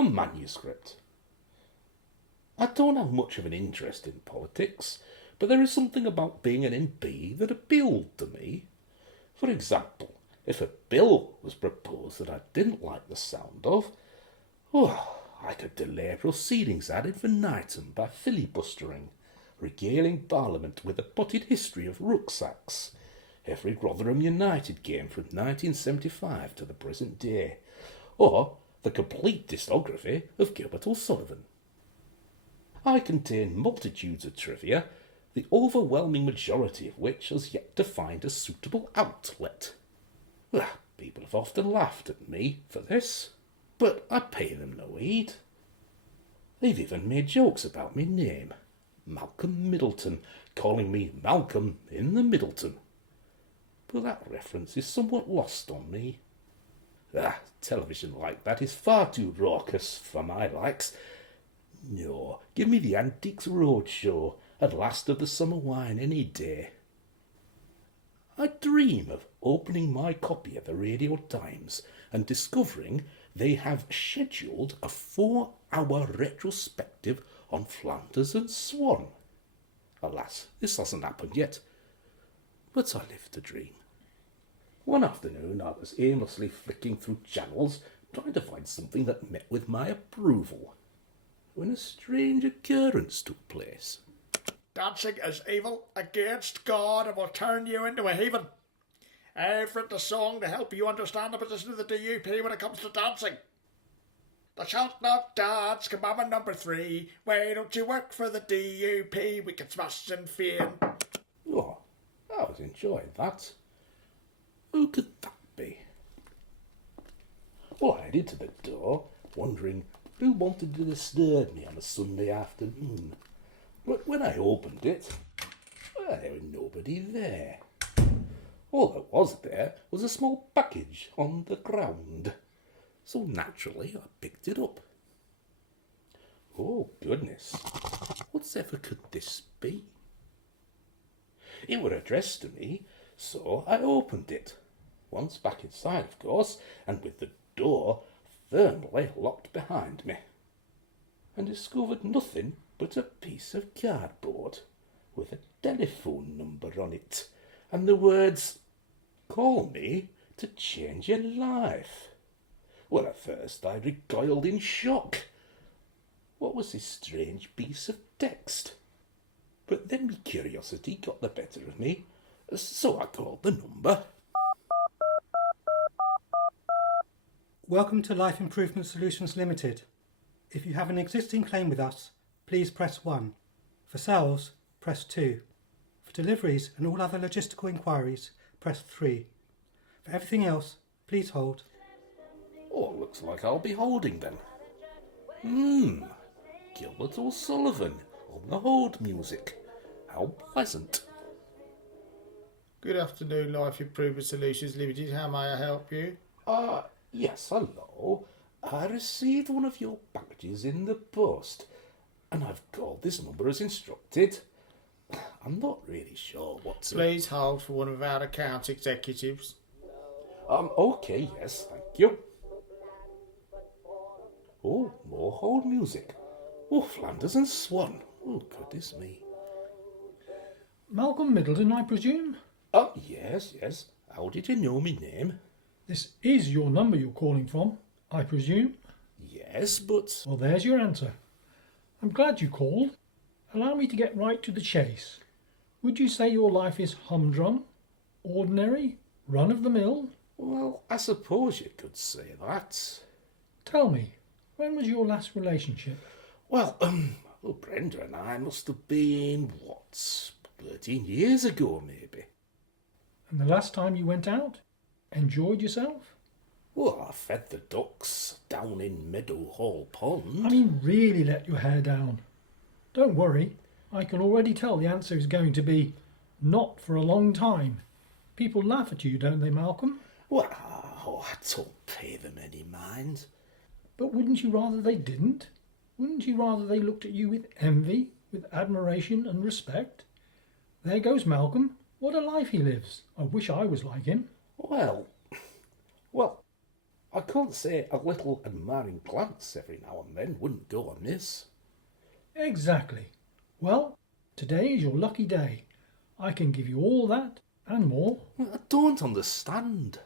for Manuscript. I don't have much of an interest in politics, but there is something about being an MP that appealed to me. For example, if a bill was proposed that I didn't like the sound of, I could delay proceedings ad infinitum by filibustering, regaling Parliament with a potted history of rucksacks, every Rotherham United game from 1975 to the present day, or the complete discography of Gilbert O'Sullivan. I contain multitudes of trivia, the overwhelming majority of which has yet to find a suitable outlet. People have often laughed at me for this, but I pay them no heed. They've even made jokes about me name, Malcolm Middleton, calling me Malcolm in the Middleton. But that reference is somewhat lost on me. Television like that is far too raucous for my likes. No, give me the Antiques Roadshow and Last of the Summer Wine any day. I dream of opening my copy of the Radio Times and discovering they have scheduled a 4-hour retrospective on Flanders and Swan. Alas, this hasn't happened yet, but I live to dream. One afternoon I was aimlessly flicking through channels trying to find something that met with my approval, when a strange occurrence took place. Dancing is evil against God and will turn you into a heathen. I've written a song to help you understand the position of the DUP when it comes to dancing. Thou shalt not dance, commandment number 3. Why don't you work for the DUP? We can smash and feign. Oh, I was enjoying that. Who could that be? Well, I headed to the door, wondering who wanted to disturb me on a Sunday afternoon. But when I opened it, there was nobody there. All that was there was a small package on the ground. So naturally I picked it up. Oh, goodness. Whatever could this be? It were addressed to me, so I opened it. Once back inside, of course, and with the door firmly locked behind me, and discovered nothing but a piece of cardboard with a telephone number on it, and the words, "Call me to change your life." Well, at first I recoiled in shock. What was this strange piece of text? But then my curiosity got the better of me, so I called the number. Welcome to Life Improvement Solutions Limited. If you have an existing claim with us, please press 1. For sales, press 2. For deliveries and all other logistical inquiries, press 3. For everything else, please hold. Oh, looks like I'll be holding then. Gilbert O'Sullivan on the hold music. How pleasant. Good afternoon, Life Improvement Solutions Limited. How may I help you? Yes, hello. I received one of your packages in the post, and I've called this number as instructed. I'm not really sure what to... Please hold for one of our account executives. Okay, yes, thank you. Oh, more hold music. Oh, Flanders and Swan. Oh, goodness me. Malcolm Middleton, I presume? Oh, yes. How did you know my name? This is your number you're calling from, I presume? Yes, but... Well, there's your answer. I'm glad you called. Allow me to get right to the chase. Would you say your life is humdrum? Ordinary? Run-of-the-mill? Well, I suppose you could say that. Tell me, when was your last relationship? Well, Brenda and I must have been, 13 years ago, maybe. And the last time you went out? Enjoyed yourself? Well, I fed the ducks down in Meadow Hall Pond. I mean, really let your hair down. Don't worry, I can already tell the answer is going to be not for a long time. People laugh at you, don't they, Malcolm? Well, I don't pay them any mind. But wouldn't you rather they didn't? Wouldn't you rather they looked at you with envy, with admiration and respect? There goes Malcolm. What a life he lives. I wish I was like him. Well, I can't say a little admiring glance every now and then wouldn't go amiss. Exactly. Well, today is your lucky day. I can give you all that and more. I don't understand.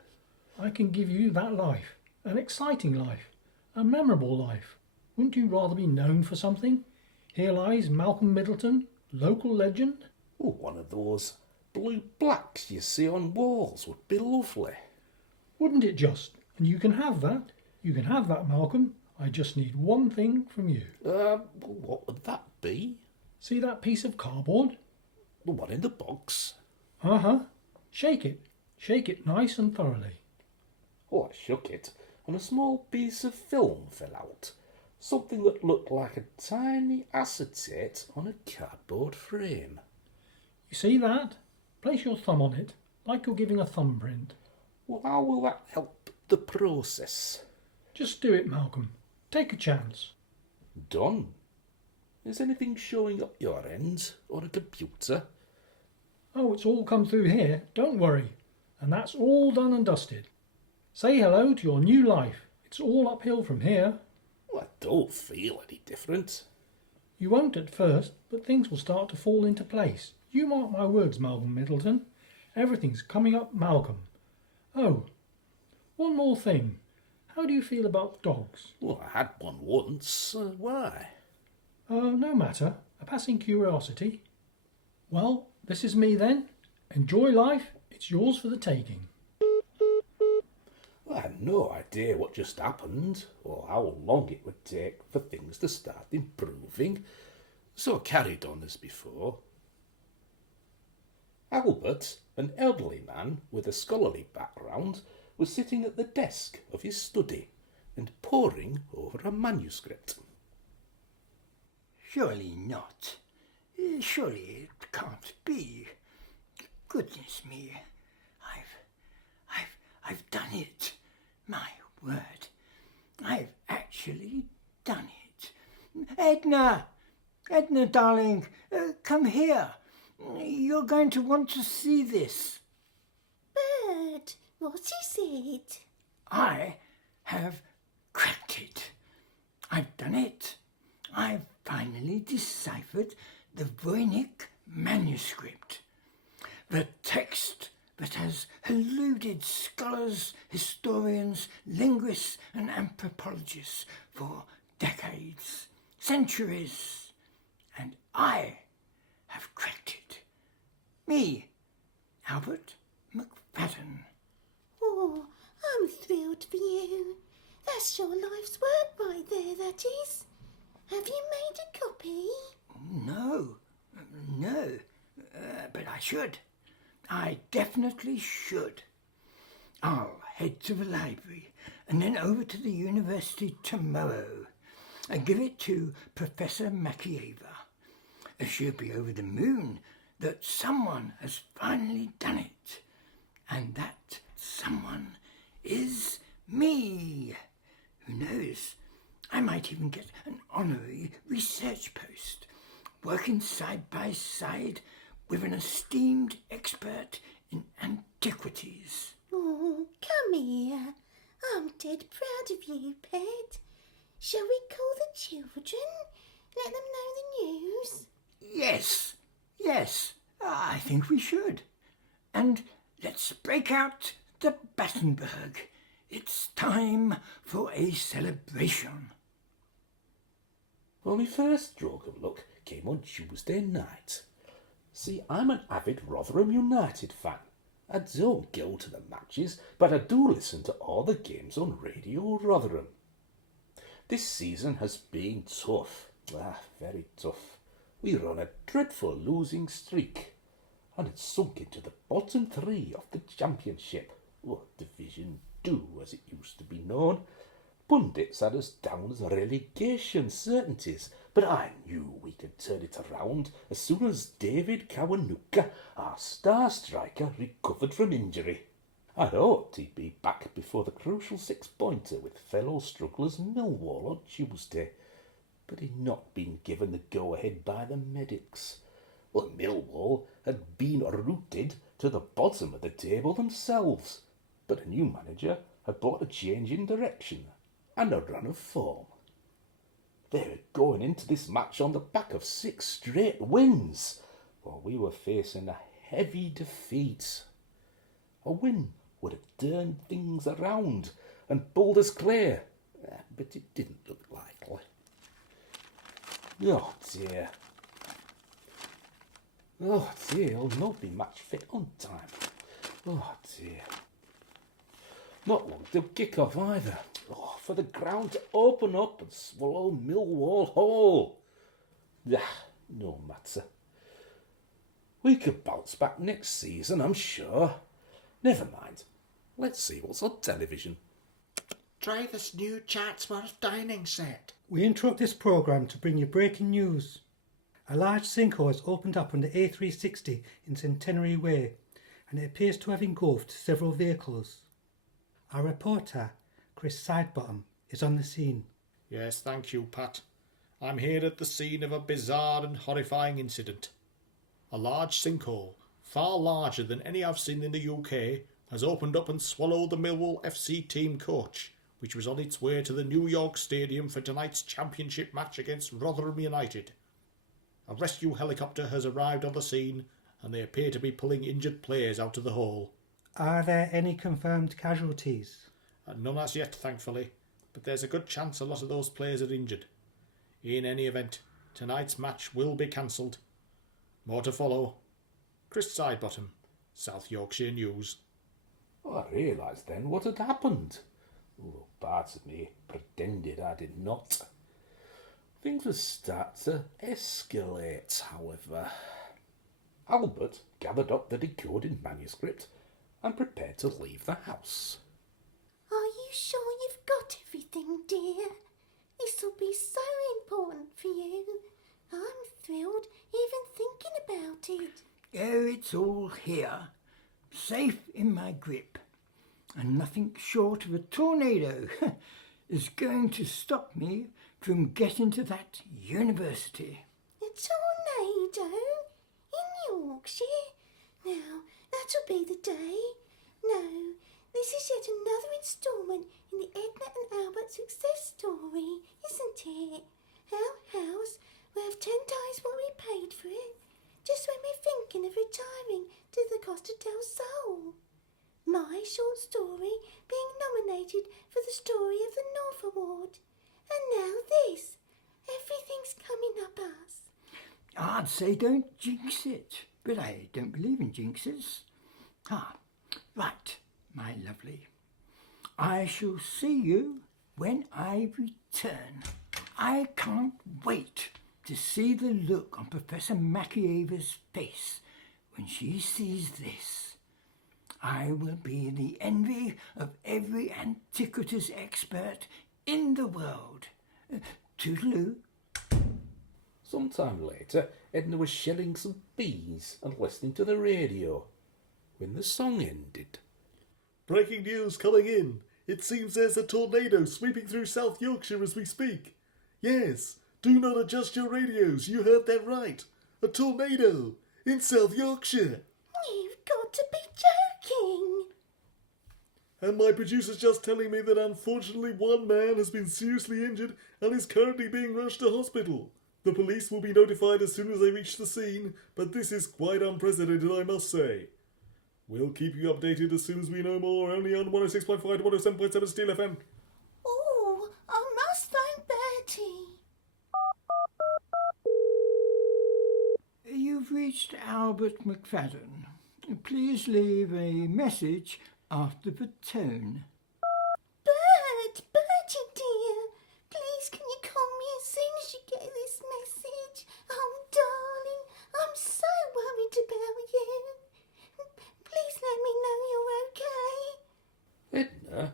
I can give you that life, an exciting life, a memorable life. Wouldn't you rather be known for something? Here lies Malcolm Middleton, local legend. Oh, one of those blue blacks you see on walls would be lovely. Wouldn't it just? And you can have that. You can have that, Malcolm. I just need one thing from you. What would that be? See that piece of cardboard? The one in the box? Uh-huh. Shake it. Shake it nice and thoroughly. Oh, I shook it, and a small piece of film fell out. Something that looked like a tiny acetate on a cardboard frame. You see that? Place your thumb on it, like you're giving a thumbprint. Well, how will that help the process? Just do it, Malcolm. Take a chance. Done. Is anything showing up your end, or a computer? Oh, it's all come through here. Don't worry. And that's all done and dusted. Say hello to your new life. It's all uphill from here. Well, I don't feel any different. You won't at first, but things will start to fall into place. You mark my words, Malcolm Middleton. Everything's coming up Malcolm. Oh, one more thing. How do you feel about dogs? Well, I had one once. Why? No matter. A passing curiosity. Well, this is me then. Enjoy life. It's yours for the taking. I had no idea what just happened, or how long it would take for things to start improving, so I carried on as before. Albert, an elderly man with a scholarly background, was sitting at the desk of his study and poring over a manuscript. Surely not. Surely it can't be. Goodness me. I've done it. My word. I've actually done it. Edna! Edna, darling, come here. You're going to want to see this. Bird, what is it? I have cracked it. I've done it. I've finally deciphered the Voynich manuscript. The text that has eluded scholars, historians, linguists and anthropologists for decades, centuries. And I have cracked it. Me, Albert McFadden. Oh, I'm thrilled for you. That's your life's work right there, that is. Have you made a copy? No, but I should. I definitely should. I'll head to the library and then over to the university tomorrow and give it to Professor Makieva. She'll be over the moon that someone has finally done it, and that someone is me. Who knows? I might even get an honorary research post, working side by side with an esteemed expert in antiquities. Oh, come here. I'm dead proud of you, Pet. Shall we call the children? Let them know the news? Yes, I think we should. And let's break out the Battenberg. It's time for a celebration. Well, my first stroke of luck came on Tuesday night. See, I'm an avid Rotherham United fan. I don't go to the matches, but I do listen to all the games on Radio Rotherham. This season has been tough. Very tough. We run a dreadful losing streak, and it's sunk into the bottom three of the Championship, or Division 2 as it used to be known. Pundits had us down as relegation certainties, but I knew we could turn it around as soon as David Kawanuka, our star striker, recovered from injury. I hoped he'd be back before the crucial six-pointer with fellow strugglers Millwall on Tuesday, but he'd not been given the go-ahead by the medics. Well, Millwall had been rooted to the bottom of the table themselves, but a new manager had brought a change in direction and a run of form. They were going into this match on the back of 6 straight wins, while we were facing a heavy defeat. A win would have turned things around and pulled us clear, but it didn't look likely. Oh dear. Oh dear, he'll not be match fit on time. Oh dear. Not long till kick-off either. Oh, for the ground to open up and swallow Millwall whole. No matter. We could bounce back next season, I'm sure. Never mind. Let's see what's on television. Try this new Chatsworth dining set. We interrupt this programme to bring you breaking news. A large sinkhole has opened up on the A360 in Centenary Way, and it appears to have engulfed several vehicles. Our reporter, Chris Sidebottom, is on the scene. Yes, thank you, Pat. I'm here at the scene of a bizarre and horrifying incident. A large sinkhole, far larger than any I've seen in the UK, has opened up and swallowed the Millwall FC team coach, which was on its way to the New York Stadium for tonight's championship match against Rotherham United. A rescue helicopter has arrived on the scene, and they appear to be pulling injured players out of the hole. Are there any confirmed casualties? None as yet, thankfully, but there's a good chance a lot of those players are injured. In any event, tonight's match will be cancelled. More to follow. Chris Sidebottom, South Yorkshire News. I realised then what had happened. Although parts of me pretended I did not. Things would start to escalate, however. Albert gathered up the decoded manuscript and prepared to leave the house. Are you sure you've got everything, dear? This'll be so important for you. I'm thrilled even thinking about it. Oh, it's all here, safe in my grip, and nothing short of a tornado is going to stop me from getting to that university. A tornado? In Yorkshire? Now, that'll be the day. No, this is yet another instalment in the Edna and Albert success story, isn't it? Our house will have 10 times what we paid for it, just when we're thinking of retiring to the Costa del Sol. My short story being nominated for the Story of the North Award. And now this. Everything's coming up us. I'd say don't jinx it, but I don't believe in jinxes. Right, my lovely. I shall see you when I return. I can't wait to see the look on Professor Macieva's face when she sees this. I will be the envy of every antiquities expert in the world. Toodaloo. Sometime later, Edna was shelling some bees and listening to the radio when the song ended. Breaking news coming in. It seems there's a tornado sweeping through South Yorkshire as we speak. Yes, do not adjust your radios. You heard that right. A tornado in South Yorkshire. You've got to be joking. And my producer's just telling me that unfortunately one man has been seriously injured and is currently being rushed to hospital. The police will be notified as soon as they reach the scene, but this is quite unprecedented, I must say. We'll keep you updated as soon as we know more, only on 106.5 to 107.7 Steel FM. Oh, I must phone Bertie. You've reached Albert McFadden. Please leave a message after the tone. Bertie dear, please can you call me as soon as you get this message? Oh, darling, I'm so worried about you. Please let me know you're okay. Edna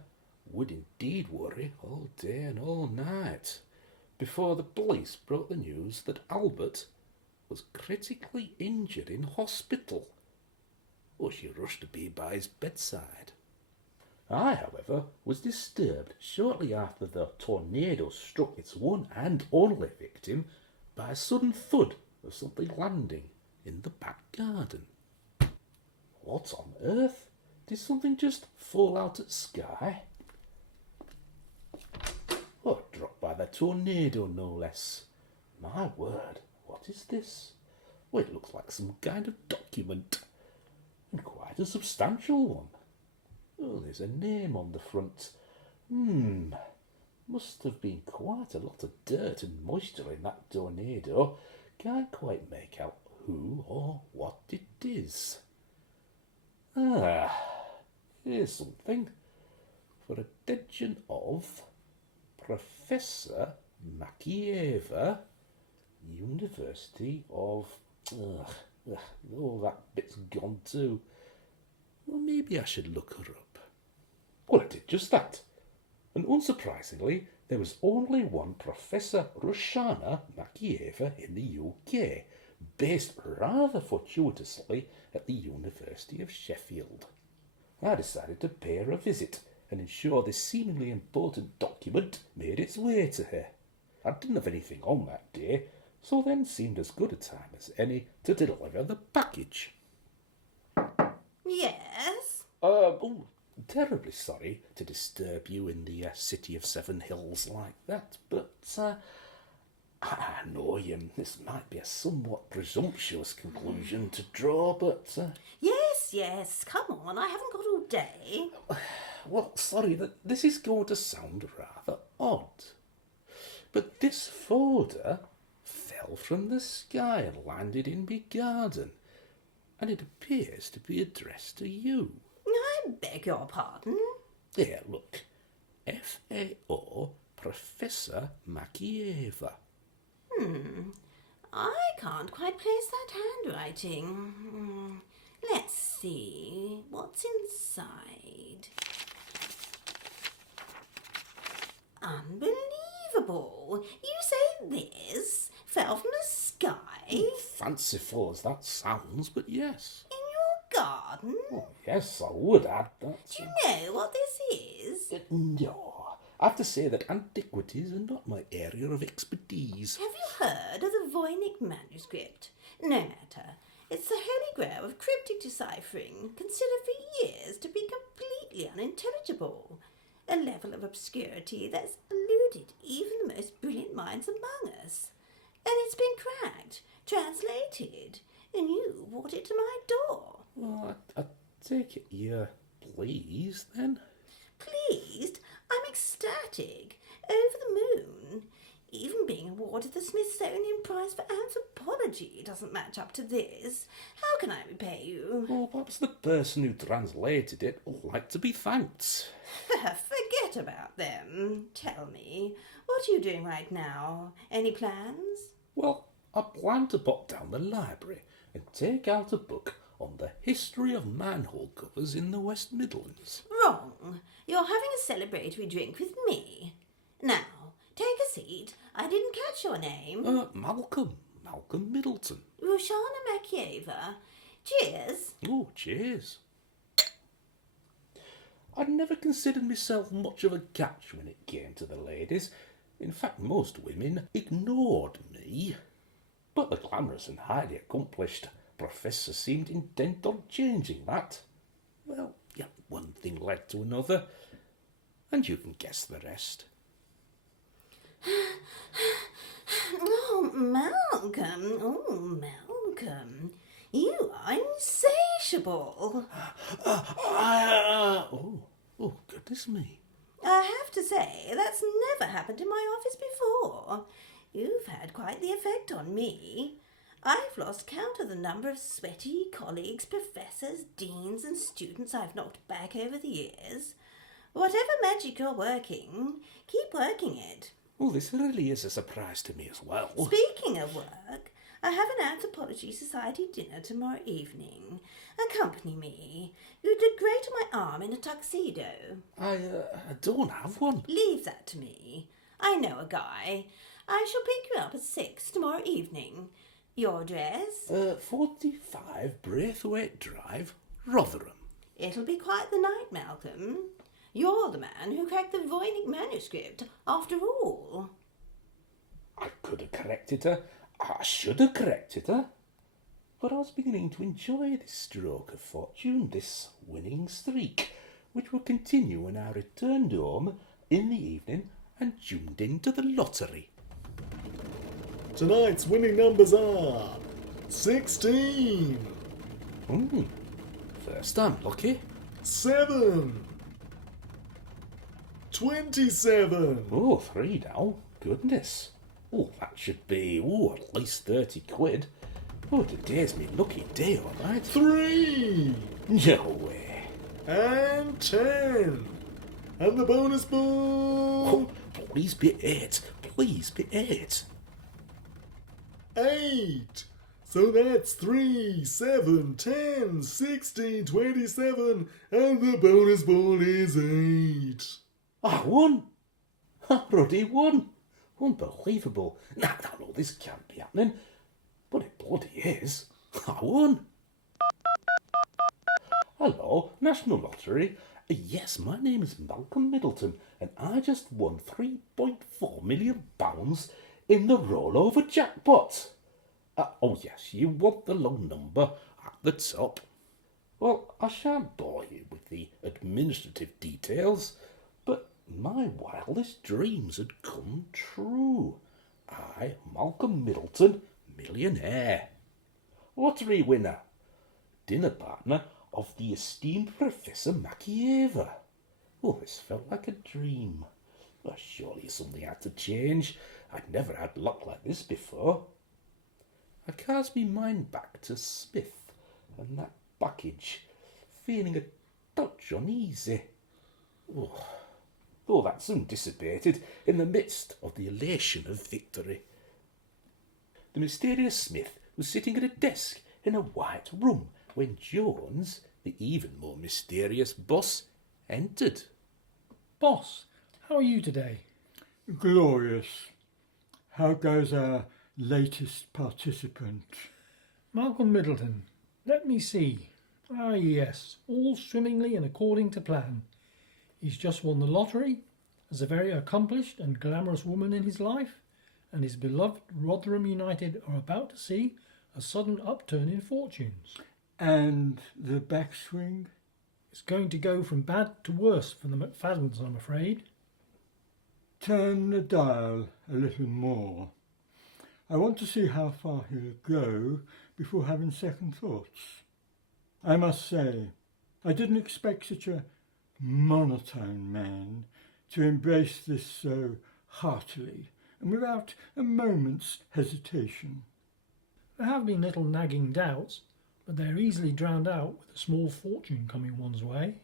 would indeed worry all day and all night before the police brought the news that Albert was critically injured in hospital. Oh, she rushed to be by his bedside. I, however, was disturbed shortly after the tornado struck its one and only victim by a sudden thud of something landing in the back garden. What on earth? Did something just fall out at sky? or dropped by the tornado, no less. My word, what is this? Well, it looks like some kind of document, and quite a substantial one. Oh, there's a name on the front. Must have been quite a lot of dirt and moisture in that tornado. Can't quite make out who or what it is. Ah, here's something. For attention of Professor Makieva, University of... that bit's gone too. Well, maybe I should look her up. Well, I did just that. And unsurprisingly, there was only one Professor Roshana Makieva in the UK, based rather fortuitously at the University of Sheffield. I decided to pay her a visit and ensure this seemingly important document made its way to her. I didn't have anything on that day, so then seemed as good a time as any to deliver the package. Yes? Terribly sorry to disturb you in the city of Seven Hills like that, but I know this might be a somewhat presumptuous conclusion to draw, but... Yes, come on, I haven't got all day. Well, sorry, that this is going to sound rather odd, but this folder fell from the sky and landed in my garden, and it appears to be addressed to you. I beg your pardon? Here, look. F.A.O. Professor Makieva. I can't quite place that handwriting. Let's see what's inside. Unbelievable! You say this fell from the sky? Fanciful as that sounds, but yes. In your garden? Oh, yes, I would add that. Do you know what this is? No. I have to say that antiquities are not my area of expertise. Have you heard of the Voynich Manuscript? No matter. It's the holy grail of cryptic deciphering, considered for years to be completely unintelligible. A level of obscurity that's eluded even the most brilliant minds among us. And it's been cracked, translated, and you brought it to my door. Well, I take it you're pleased, then? Pleased? I'm ecstatic, over the moon. Even being awarded the Smithsonian Prize for Anthropology doesn't match up to this. How can I repay you? Well, perhaps the person who translated it would like to be thanked. Forget about them. Tell me, what are you doing right now? Any plans? Well, I plan to pop down the library and take out a book on the history of manhole covers in the West Midlands. Wrong. You're having a celebratory drink with me. Now, take a seat. I didn't catch your name. Malcolm Middleton. Roshana Makieva. Cheers. Oh, cheers. I'd never considered myself much of a catch when it came to the ladies. In fact, most women ignored me. But the glamorous and highly accomplished Professor seemed intent on changing that. Well, yeah, one thing led to another, and you can guess the rest. Oh, Malcolm. You are insatiable. Oh, goodness me. I have to say, that's never happened in my office before. You've had quite the effect on me. I've lost count of the number of sweaty colleagues, professors, deans and students I've knocked back over the years. Whatever magic you're working, keep working it. Oh, this really is a surprise to me as well. Speaking of work, I have an Anthropology Society dinner tomorrow evening. Accompany me. You'd look great on my arm in a tuxedo. I don't have one. Leave that to me. I know a guy. I shall pick you up at 6 tomorrow evening. Your address? 45 Braithwaite Drive, Rotherham. It'll be quite the night, Malcolm. You're the man who cracked the Voynich Manuscript, after all. I could have corrected her. I should have corrected her. But I was beginning to enjoy this stroke of fortune, this winning streak, which will continue when I returned home in the evening and tuned into the lottery. Tonight's winning numbers are 16, First I'm lucky. 7, 27, Oh, 3 now. Goodness. Oh, that should be, at least 30 quid. Oh, today's me lucky day, all right. 3, No way. and 10. And the bonus ball, Oh, please be 8. Please be 8. 8. So that's 3, 7, 10, 16, 27, and the bonus ball is 8. I won. I bloody won. Unbelievable. No, this can't be happening. But it bloody is. I won. Hello, National Lottery. Yes, my name is Malcolm Middleton, and I just won £3.4 million in the rollover jackpot. Oh yes, you want the long number at the top. Well, I shan't bore you with the administrative details, but my wildest dreams had come true. I, Malcolm Middleton, millionaire. Lottery winner. Dinner partner of the esteemed Professor Makieva. Oh, this felt like a dream. Well, surely something had to change. I'd never had luck like this before. I cast me mind back to Smith and that package, feeling a touch uneasy. Oh, that soon dissipated in the midst of the elation of victory. The mysterious Smith was sitting at a desk in a white room when Jones, the even more mysterious boss, entered. Boss, how are you today? Glorious. How goes our latest participant? Malcolm Middleton. Let me see. Ah, yes, all swimmingly and according to plan. He's just won the lottery, has a very accomplished and glamorous woman in his life, and his beloved Rotherham United are about to see a sudden upturn in fortunes. And the backswing? It's going to go from bad to worse for the McFaddens, I'm afraid. Turn the dial a little more. I want to see how far he'll go before having second thoughts. I must say, I didn't expect such a monotone man to embrace this so heartily and without a moment's hesitation. There have been little nagging doubts, but they're easily drowned out with a small fortune coming one's way.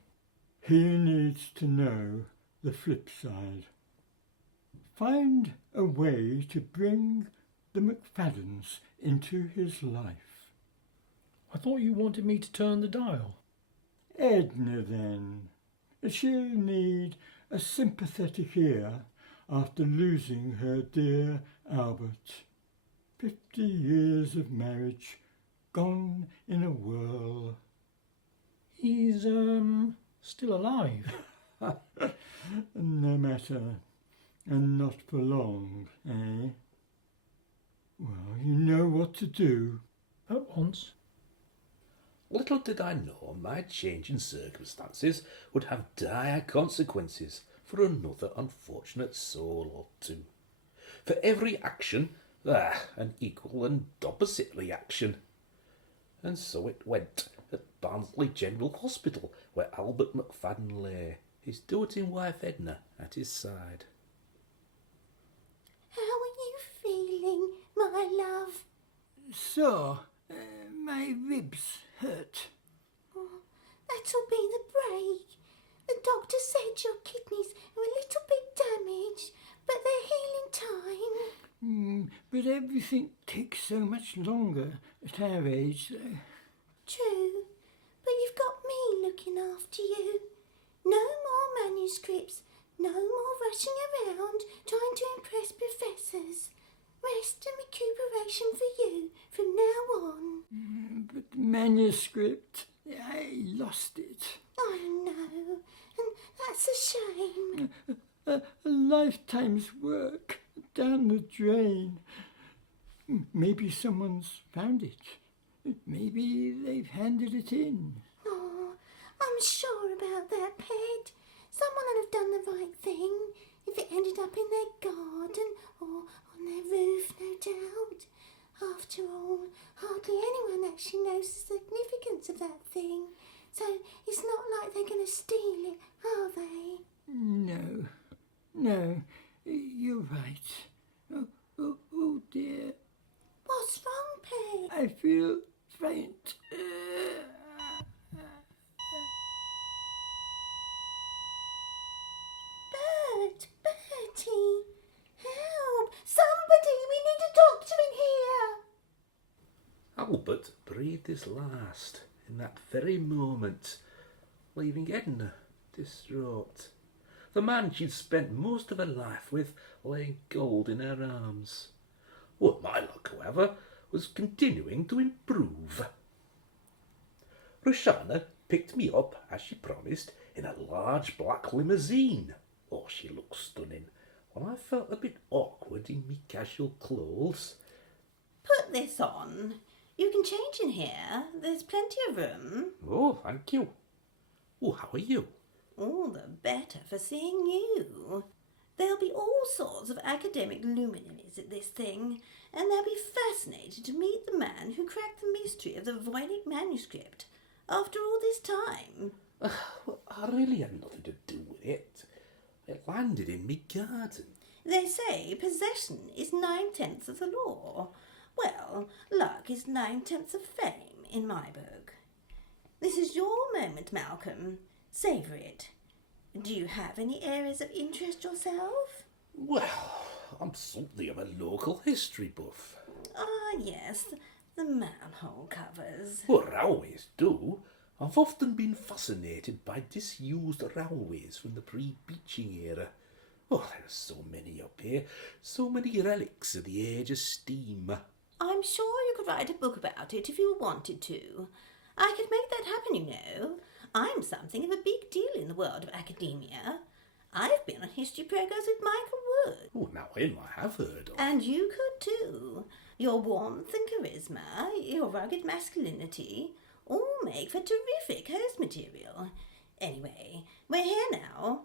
He needs to know the flip side. Find a way to bring the McFaddens into his life. I thought you wanted me to turn the dial. Edna, then. She'll need a sympathetic ear after losing her dear Albert. 50 years of marriage gone in a whirl. He's, still alive. No matter, and not for long, eh? Well, you know what to do. At once. Little did I know my change in circumstances would have dire consequences for another unfortunate soul or two. For every action, an equal and opposite reaction. And so it went at Barnsley General Hospital, where Albert McFadden lay, his doting wife Edna at his side. How are you feeling, my love? So, my ribs hurt. Oh, that'll be the break. The doctor said your kidneys are a little bit damaged, but they're healing time. But everything takes so much longer at our age. True, but you've got me looking after you. No more manuscripts, no more rushing around trying to impress professors. Rest and recuperation for you from now on. But the manuscript, I lost it. I know, and that's a shame. A lifetime's work down the drain. Maybe someone's found it. Maybe they've handed it in. Oh, I'm sure about that, Ped. Someone will have done the right thing. if it ended up in their garden or on their roof, no doubt. After all, hardly anyone actually knows the significance of that thing, so it's not like they're going to steal it, are they? No, you're right. Oh dear. What's wrong, Peg? I feel faint. Bertie, help! Somebody, we need a doctor in here! Albert breathed his last in that very moment, leaving Edna distraught. The man she'd spent most of her life with lay cold in her arms. Well, my luck, however, was continuing to improve. Roshana picked me up, as she promised, in a large black limousine. Oh, she looked stunning, while I felt a bit awkward in me casual clothes. Put this on. You can change in here. There's plenty of room. Oh, thank you. Oh, how are you? All the better for seeing you. There'll be all sorts of academic luminaries at this thing, and they'll be fascinated to meet the man who cracked the mystery of the Voynich manuscript after all this time. Well, I really had nothing to do with it. It landed in me garden. They say possession is 9/10 of the law. Well, luck is 9/10 of fame in my book. This is your moment, Malcolm. Savour it. Do you have any areas of interest yourself? Well, I'm something of a local history buff. Ah, yes, the manhole covers. Well, railways do. I've often been fascinated by disused railways from the pre-beaching era. Oh, there are so many up here, so many relics of the age of steam. I'm sure you could write a book about it if you wanted to. I could make that happen, you know. I'm something of a big deal in the world of academia. I've been on history programs with Michael Wood. Oh, now him I have heard of. And you could too. Your warmth and charisma, your rugged masculinity, all make for terrific host material. Anyway, we're here now.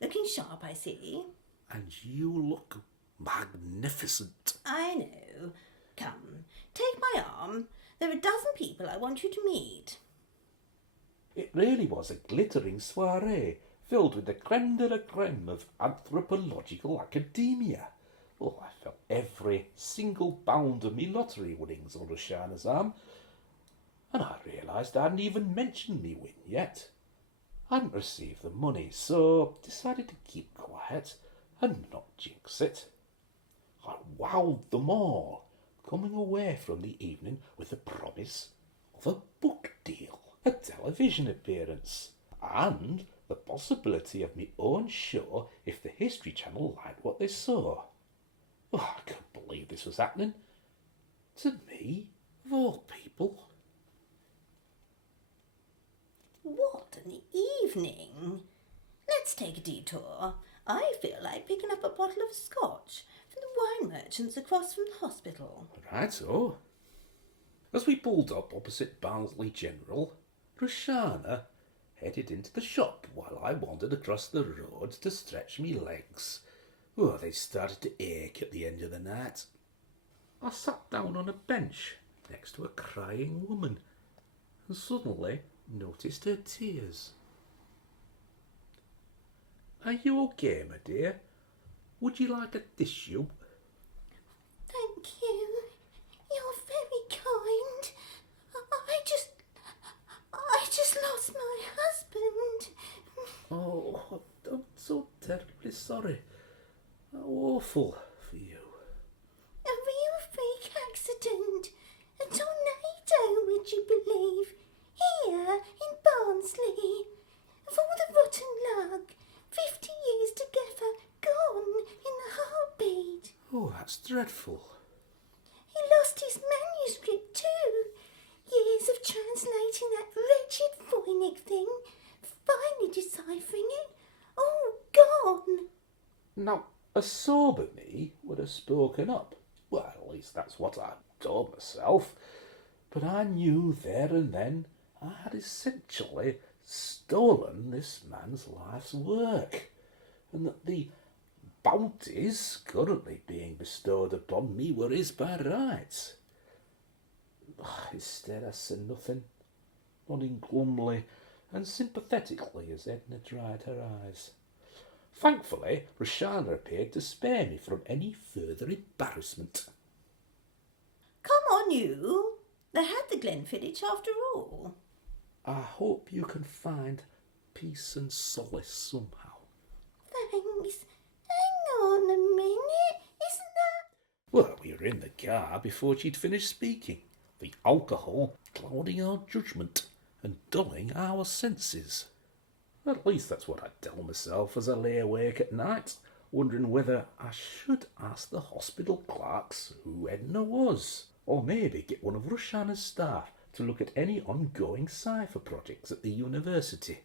Looking sharp, I see. And you look magnificent. I know. Come, take my arm. There are a dozen people I want you to meet. It really was a glittering soiree, filled with the creme de la creme of anthropological academia. Oh, I felt every single bound of me lottery winnings on Roshana's arm, and I realised I hadn't even mentioned me win yet. I hadn't received the money, so decided to keep quiet and not jinx it. I wowed them all, coming away from the evening with the promise of a book deal, a television appearance, and the possibility of my own show if the History Channel liked what they saw. Oh, I couldn't believe this was happening. To me, of all people. What an evening! Let's take a detour. I feel like picking up a bottle of scotch from the wine merchants across from the hospital. Right, so. As we pulled up opposite Barnsley General, Roshana headed into the shop while I wandered across the road to stretch me legs. Oh, they started to ache at the end of the night. I sat down on a bench next to a crying woman and suddenly noticed her tears. Are you okay, my dear? Would you like a tissue? Thank you. You're very kind. I just lost my husband. Oh, I'm so terribly sorry. How awful for you. A real freak accident. A tornado, would you believe? Here in Barnsley. Of all the rotten luck, 50 years together, gone in a heartbeat. Oh, that's dreadful. He lost his manuscript too. Years of translating that wretched Voynich thing, finally deciphering it, all gone. Now, a sober me would have spoken up. Well, at least that's what I told myself. But I knew there and then I had essentially stolen this man's life's work, and that the bounties currently being bestowed upon me were his by rights. Instead I said nothing, nodding glumly and sympathetically as Edna dried her eyes. Thankfully, Roshana appeared to spare me from any further embarrassment. Come on, you. They had the Glenfiddich after all. I hope you can find peace and solace somehow. Thanks. Hang on a minute. Isn't that... Well, we were in the car before she'd finished speaking, the alcohol clouding our judgment and dulling our senses. At least that's what I tell myself as I lay awake at night, wondering whether I should ask the hospital clerks who Edna was, or maybe get one of Roshana's staff to look at any ongoing cipher projects at the university.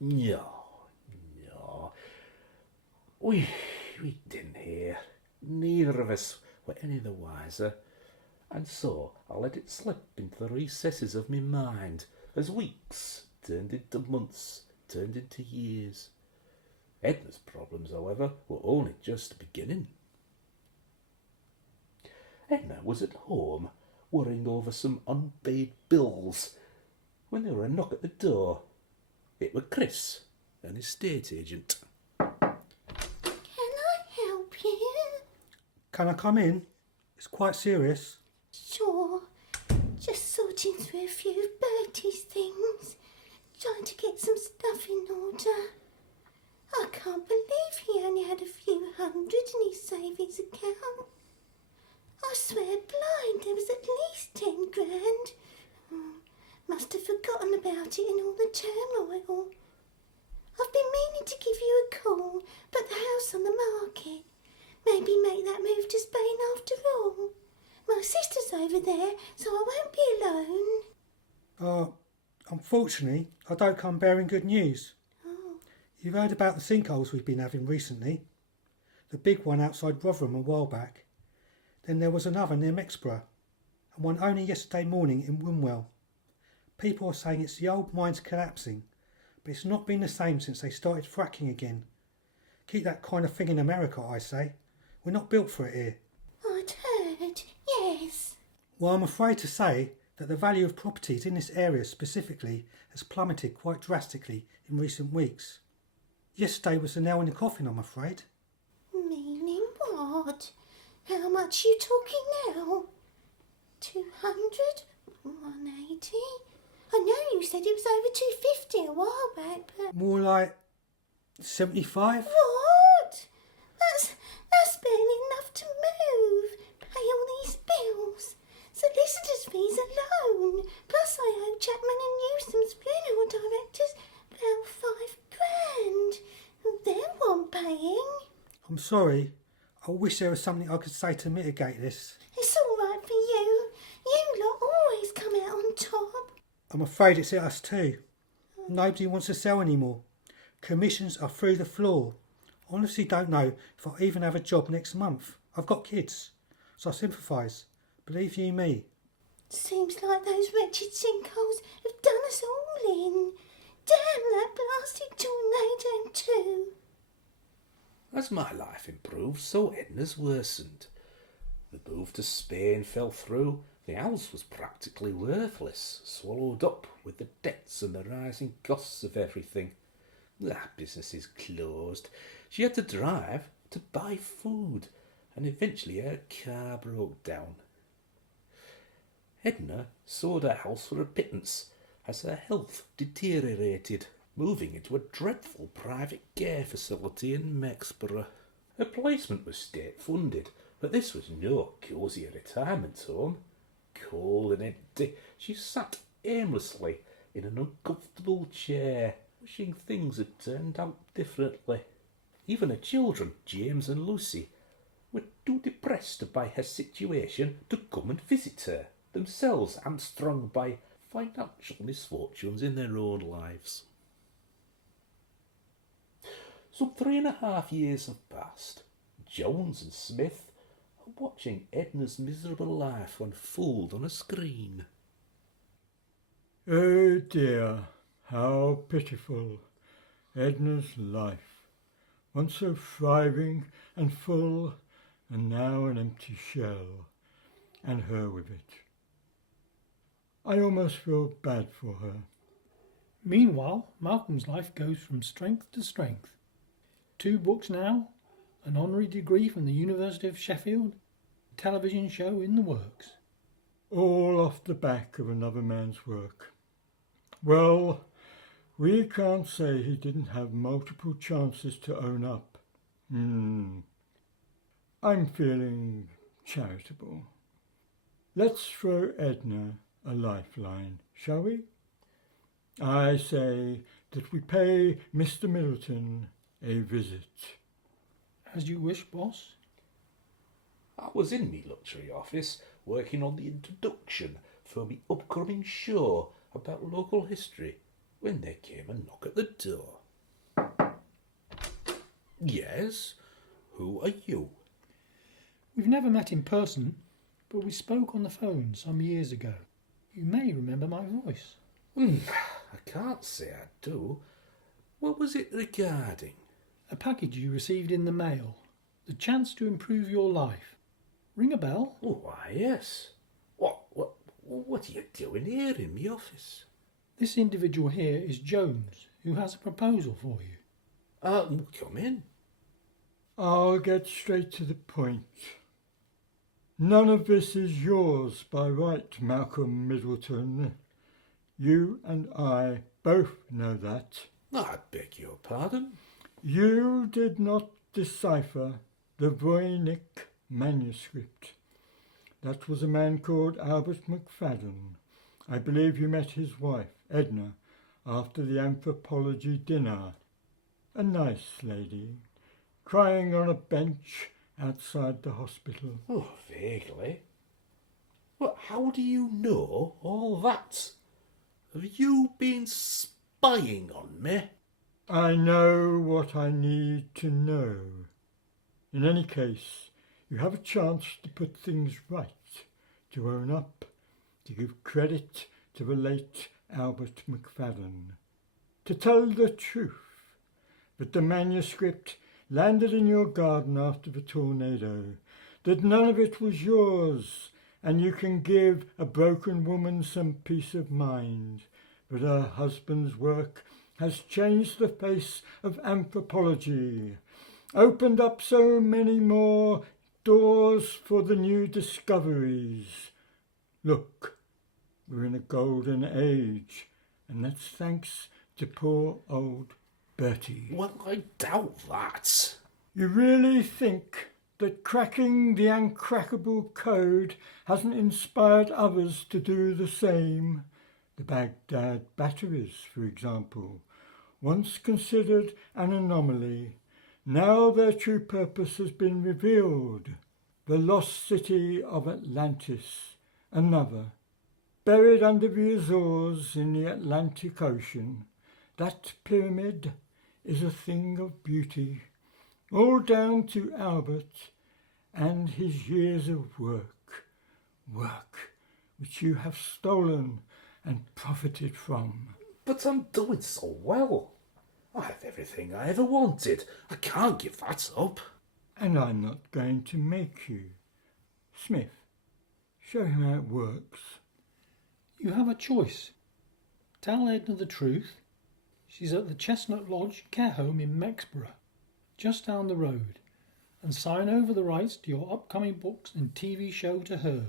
No. We didn't hear. Neither of us were any the wiser, and so I let it slip into the recesses of my mind as weeks turned into months, turned into years. Edna's problems, however, were only just beginning. Edna was at home, worrying over some unpaid bills, when there were a knock at the door. It were Chris, an estate agent. Can I help you? Can I come in? It's quite serious. Sure. Just sorting through a few of Bertie's things. Trying to get some stuff in order. I can't believe he only had a few hundred in his savings account. I swear blind there was at least 10 grand. Must have forgotten about it in all the turmoil. I've been meaning to give you a call, but the house on the market. Maybe make that move to Spain after all. My sister's over there, so I won't be alone. Unfortunately, I don't come bearing good news. Oh. You've heard about the sinkholes we've been having recently. The big one outside Rotherham a while back. Then there was another near Mexborough, and one only yesterday morning in Wombwell. People are saying it's the old mines collapsing, but it's not been the same since they started fracking again. Keep that kind of thing in America, I say. We're not built for it here. I'd heard, yes. Well, I'm afraid to say that the value of properties in this area specifically has plummeted quite drastically in recent weeks. Yesterday was the nail in the coffin, I'm afraid. Meaning what? How much are you talking now? 200? 180? I know you said it was over 250 a while back, but... More like 75? What? That's barely enough to move. Pay all these bills. Solicitors' fees alone. Plus I owe Chapman and Newsom's funeral directors about 5 grand. They're one paying. I'm sorry. I wish there was something I could say to mitigate this. It's all right for you. You lot always come out on top. I'm afraid it's hit us too. Nobody wants to sell anymore. Commissions are through the floor. Honestly don't know if I'll even have a job next month. I've got kids, so I sympathise. Believe you me. Seems like those wretched sinkholes have done us all in. Damn that blasted tornado too. As my life improved, so Edna's worsened. The move to Spain fell through. The house was practically worthless, swallowed up with the debts and the rising costs of everything. That business is closed. She had to drive to buy food, and eventually her car broke down. Edna sold her house for a pittance as her health deteriorated, moving into a dreadful private care facility in Mexborough. Her placement was state-funded, but this was no cosy retirement home. Cold and empty, she sat aimlessly in an uncomfortable chair, wishing things had turned out differently. Even her children, James and Lucy, were too depressed by her situation to come and visit her, themselves hamstrung by financial misfortunes in their own lives. Some 3.5 years have passed. Jones and Smith are watching Edna's miserable life unfold on a screen. Oh dear, how pitiful. Edna's life. once so thriving and full, and now an empty shell, and her with it. I almost feel bad for her. Meanwhile, Malcolm's life goes from strength to strength. 2 books now, an honorary degree from the University of Sheffield, a television show in the works. All off the back of another man's work. Well, we can't say he didn't have multiple chances to own up. I'm feeling charitable. Let's throw Edna a lifeline, shall we? I say that we pay Mr. Middleton a visit. As you wish, boss. I was in me luxury office working on the introduction for me upcoming show about local history when there came a knock at the door. Yes? Who are you? We've never met in person, but we spoke on the phone some years ago. You may remember my voice. I can't say I do. What was it regarding? A package you received in the mail. The chance to improve your life. Ring a bell? Oh, why, yes. What are you doing here in the office? This individual here is Jones, who has a proposal for you. Come in. I'll get straight to the point. None of this is yours by right, Malcolm Middleton. You and I both know that. I beg your pardon. You did not decipher the Voynich manuscript. That was a man called Albert McFadden. I believe you met his wife, Edna, after the anthropology dinner. A nice lady, crying on a bench outside the hospital. Oh, vaguely. Well, how do you know all that? Have you been spying on me? I know what I need to know. In any case, you have a chance to put things right, to own up, to give credit to the late Albert McFadden, to tell the truth, that the manuscript landed in your garden after the tornado, that none of it was yours, and you can give a broken woman some peace of mind, that her husband's work has changed the face of anthropology, opened up so many more doors for the new discoveries. Look, we're in a golden age, and that's thanks to poor old Bertie. Well, I doubt that. You really think that cracking the uncrackable code hasn't inspired others to do the same? The Baghdad batteries, for example, once considered an anomaly, now their true purpose has been revealed. The lost city of Atlantis, another, buried under the Azores in the Atlantic Ocean. That pyramid is a thing of beauty, all down to Albert and his years of work which you have stolen and profited from. But I'm doing so well. I have everything I ever wanted. I can't give that up. And I'm not going to make you. Smith, show him how it works. You have a choice. Tell Edna the truth. She's at the Chestnut Lodge care home in Mexborough, just down the road, and sign over the rights to your upcoming books and TV show to her,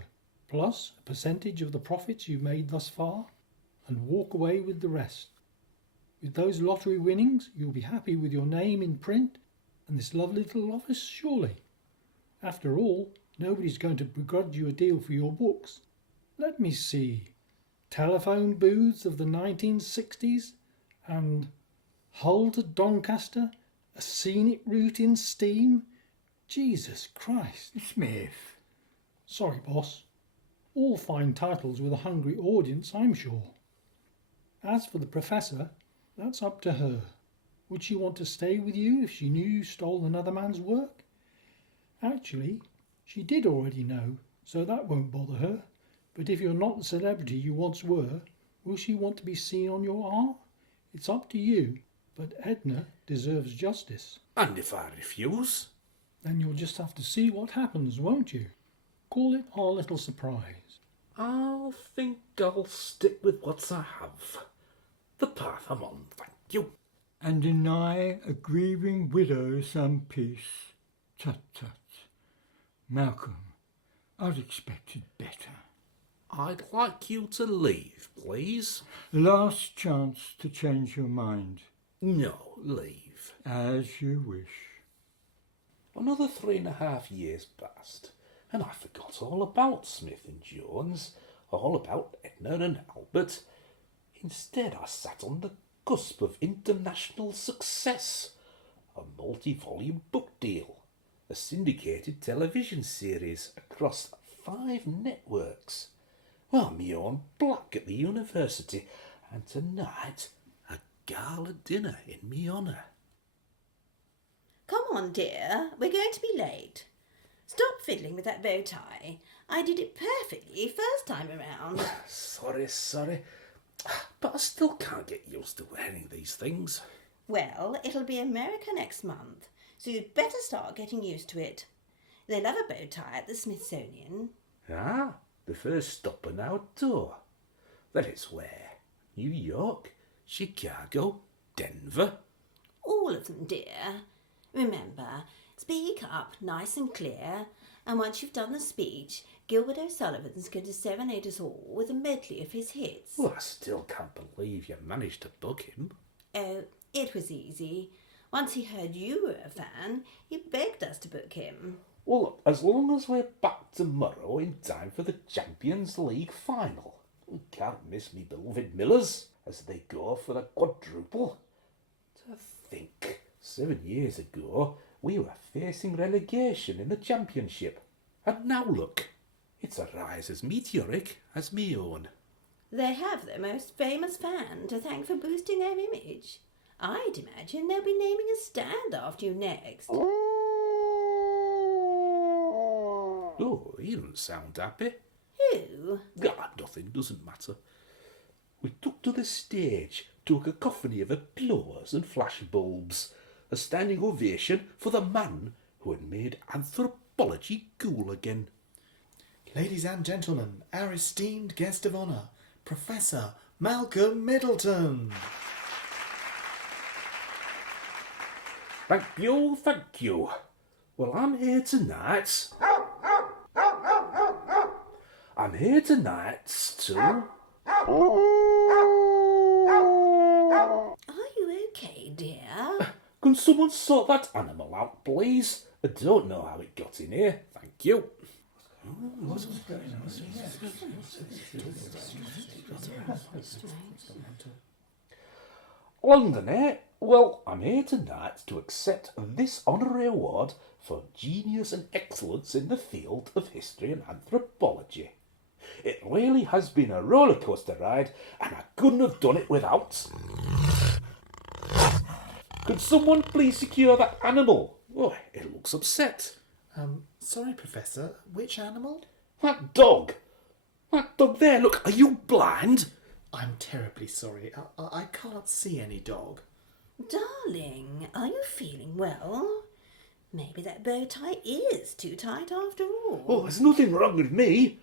plus a percentage of the profits you've made thus far, and walk away with the rest. With those lottery winnings, you'll be happy with your name in print and this lovely little office, surely. After all, nobody's going to begrudge you a deal for your books. Let me see. Telephone booths of the 1960s and Hull to Doncaster, a scenic route in steam. Jesus Christ. Smith. Sorry, boss. All fine titles with a hungry audience, I'm sure. As for the professor, that's up to her. Would she want to stay with you if she knew you stole another man's work? Actually, she did already know, so that won't bother her. But if you're not the celebrity you once were, will she want to be seen on your arm? It's up to you. But Edna deserves justice. And if I refuse? Then you'll just have to see what happens, won't you? Call it our little surprise. I think I'll stick with what I have. The path I'm on, thank you. And deny a grieving widow some peace. Tut tut. Malcolm, I'd expected better. I'd like you to leave, please. Last chance to change your mind. No, leave. As you wish. Another 3.5 years passed, and I forgot all about Smith and Jones, all about Edna and Albert. Instead, I sat on the cusp of international success. A multi-volume book deal, a syndicated television series across 5 networks. Well, me own plaque at the university, and tonight a gala dinner in me honour. Come on, dear, we're going to be late. Stop fiddling with that bow tie. I did it perfectly first time around. Sorry. But I still can't get used to wearing these things. Well, it'll be America next month, so you'd better start getting used to it. They love a bow tie at the Smithsonian. Ah, the first stop on our tour. That is where? New York, Chicago, Denver? All of them, dear. Remember, speak up nice and clear, and once you've done the speech, Gilbert O'Sullivan's going to serenade us all with a medley of his hits. Well, I still can't believe you managed to bug him. Oh, it was easy. Once he heard you were a fan, he begged us to book him. Well, look, as long as we're back tomorrow in time for the Champions League final. We can't miss me beloved Millers as they go for the quadruple. To think, 7 years ago, we were facing relegation in the Championship. And now look, it's a rise as meteoric as me own. They have their most famous fan to thank for boosting their image. I'd imagine they'll be naming a stand after you next. Oh, he doesn't sound happy. Who? Nothing, doesn't matter. We took to the stage to a cacophony of applause and flashbulbs, a standing ovation for the man who had made anthropology cool again. Ladies and gentlemen, our esteemed guest of honour, Professor Malcolm Middleton. Thank you. Well, I'm here tonight to... Are you okay, dear? Can someone sort that animal out, please? I don't know how it got in here. Thank you. London, eh? Well, I'm here tonight to accept this honorary award for genius and excellence in the field of history and anthropology. It really has been a roller coaster ride, and I couldn't have done it without. Could someone please secure that animal? Oh, it looks upset. Sorry, Professor, which animal? That dog. That dog there, look, are you blind? I'm terribly sorry. I can't see any dog. Darling, are you feeling well? Maybe that bow tie is too tight after all. Oh, there's nothing wrong with me.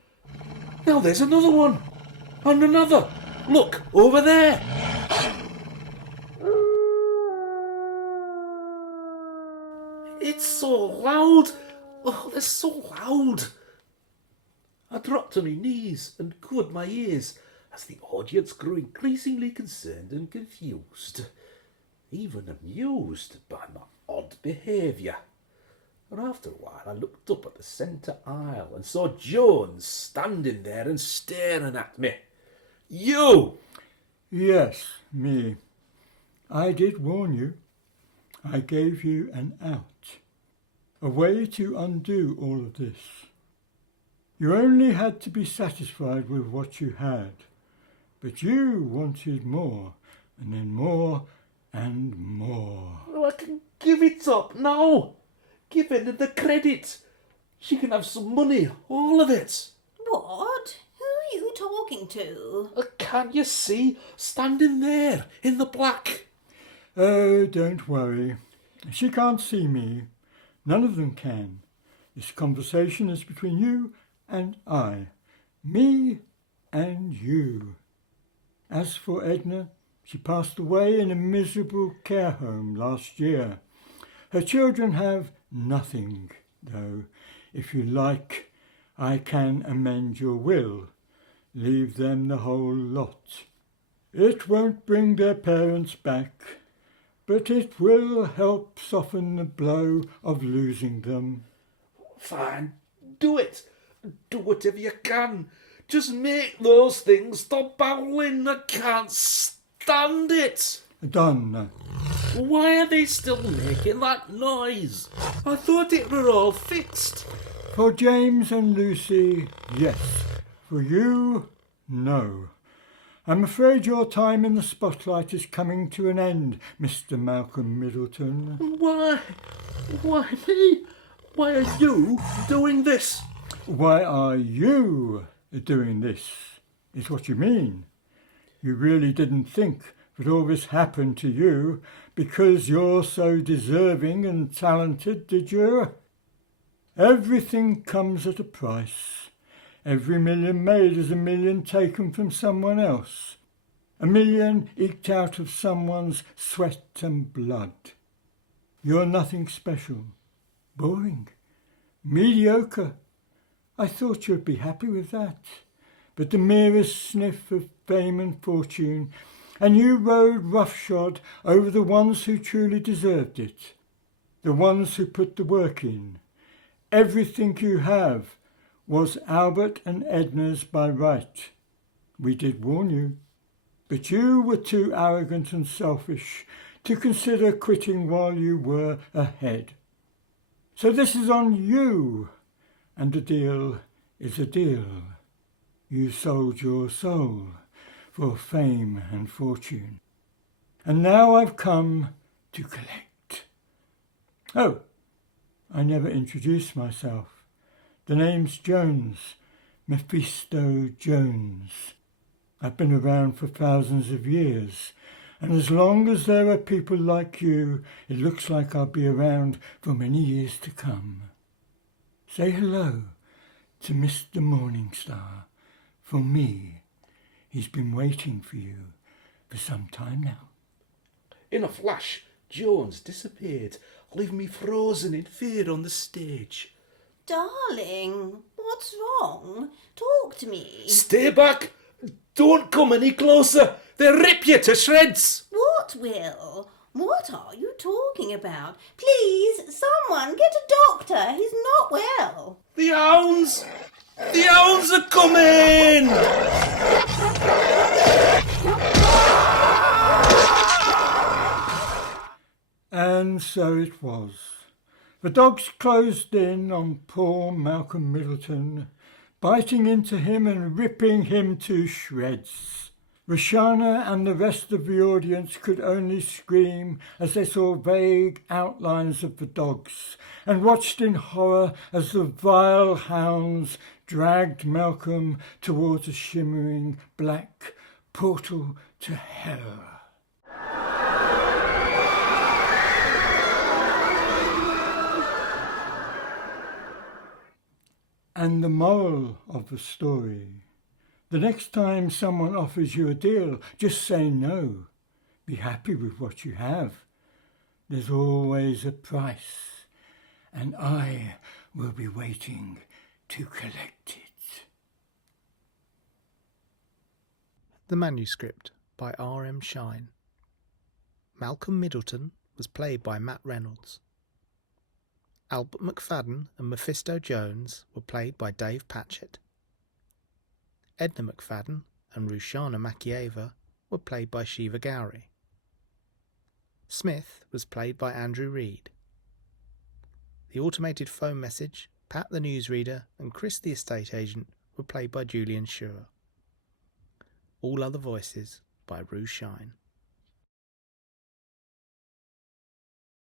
Now there's another one. And another. Look, over there. It's so loud. Oh, they're so loud. I dropped to my knees and covered my ears as the audience grew increasingly concerned and confused, even amused by my odd behaviour. And after a while I looked up at the centre aisle and saw Jones standing there and staring at me. You! Yes, me. I did warn you. I gave you an out. A way to undo all of this. You only had to be satisfied with what you had. But you wanted more, and then more, and more. Oh, I can give it up now. Give her the credit. She can have some money, all of it. What? Who are you talking to? Can't you see? Standing there, in the black. Oh, don't worry. She can't see me. None of them can. This conversation is between you and I. Me and you. As for Edna, she passed away in a miserable care home last year. Her children have nothing, though. If you like, I can amend your will. Leave them the whole lot. It won't bring their parents back, but it will help soften the blow of losing them. Fine, do it. Do whatever you can. Just make those things stop howling. I can't stand it. Done. Why are they still making that noise? I thought it were all fixed. For James and Lucy, yes. For you, no. I'm afraid your time in the spotlight is coming to an end, Mr. Malcolm Middleton. Why? Why me? Why are you doing this? Why are you doing this, is what you mean. You really didn't think that all this happened to you because you're so deserving and talented, did you? Everything comes at a price. Every million made is a million taken from someone else. A million eked out of someone's sweat and blood. You're nothing special. Boring. Mediocre. I thought you'd be happy with that. But the merest sniff of fame and fortune, and you rode roughshod over the ones who truly deserved it. The ones who put the work in. Everything you have was Albert and Edna's by right. We did warn you, but you were too arrogant and selfish to consider quitting while you were ahead. So this is on you, and a deal is a deal. You sold your soul for fame and fortune, and now I've come to collect. Oh, I never introduced myself. The name's Jones, Mephisto Jones. I've been around for thousands of years, and as long as there are people like you, it looks like I'll be around for many years to come. Say hello to Mr. Morningstar. For me, he's been waiting for you for some time now. In a flash, Jones disappeared, leaving me frozen in fear on the stage. Darling, what's wrong? Talk to me. Stay back! Don't come any closer! They'll rip you to shreds! What will? What are you talking about? Please, someone get a doctor. He's not well. The hounds! The hounds are coming! And so it was. The dogs closed in on poor Malcolm Middleton, biting into him and ripping him to shreds. Roshana and the rest of the audience could only scream as they saw vague outlines of the dogs and watched in horror as the vile hounds dragged Malcolm towards a shimmering black portal to hell. And the moral of the story: the next time someone offers you a deal, just say no. Be happy with what you have. There's always a price, and I will be waiting to collect it. The Manuscript by R.M. Shine. Malcolm Middleton was played by Matt Reynolds. Albert McFadden and Mephisto Jones were played by Dave Patchett. Edna McFadden and Rushana Makieva were played by Shiva Gowrie. Smith was played by Andrew Reed. The automated phone message, Pat the newsreader and Chris the estate agent were played by Julian Schur. All other voices by Rue Shine.